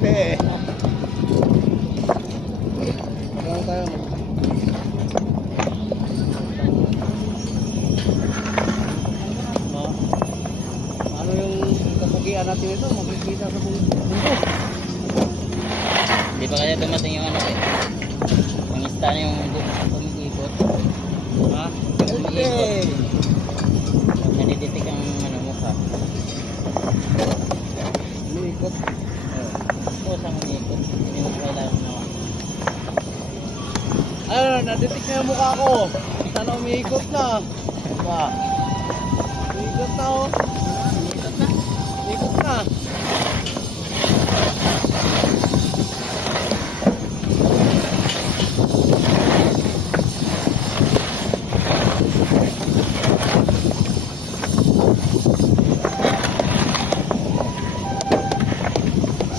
Hehe. Magkano tayo? Ano yung kapugian natin ito? Makikita sa mundo. Hindi pa kaya dumating yung ano eh. Ang ista na yung pumikot. Ha? Pumikot. Nadiditik ang ano mukha. Umiikot. Oo, sa umiikot. Hindi mo kailangan naman. Ayun, naditik na yung mukha ko. Sana umiikot na. Ba? Umiikot na oh. Umiikot na. Umiikot na.